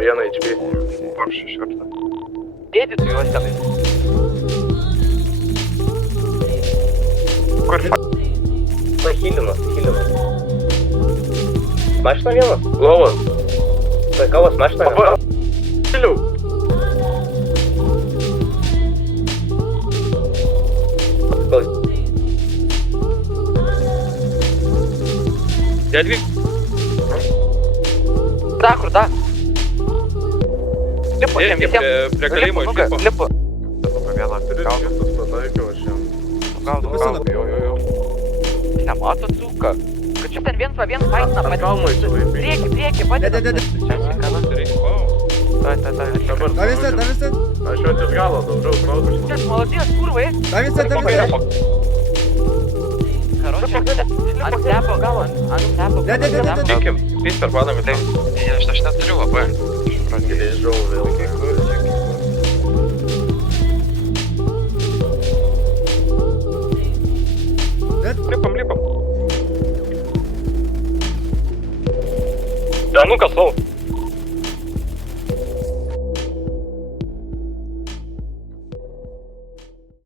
vieną HP. Varšą šartą. Dėdi tu juos tenai. Kur f***? Hilina. Mašina viena? Lovas. Kavas mašina viena? Vėliau. Jadvig. Da, kur da? Lipu, šiam visiems. Prie kalėjimo išlipo. Lipu. Vieną turiu šitus pataikiau aš jam. Gaudau. Jo. Nemato cuka. Kad čia ten viens faitina, Kalmai sulaipė. Prieki, padeda. De. Tai. Dabar Daviste. aš juos iš galo daužiau spaudžiu. Čia молодец, kurvai. Daviste. Karočią, ant tepo galo. Ant tepo. De. Tikim, pys per padangą. Tai Aš neturiu labai. grįžau vėl. Lipam. Danukas, lau.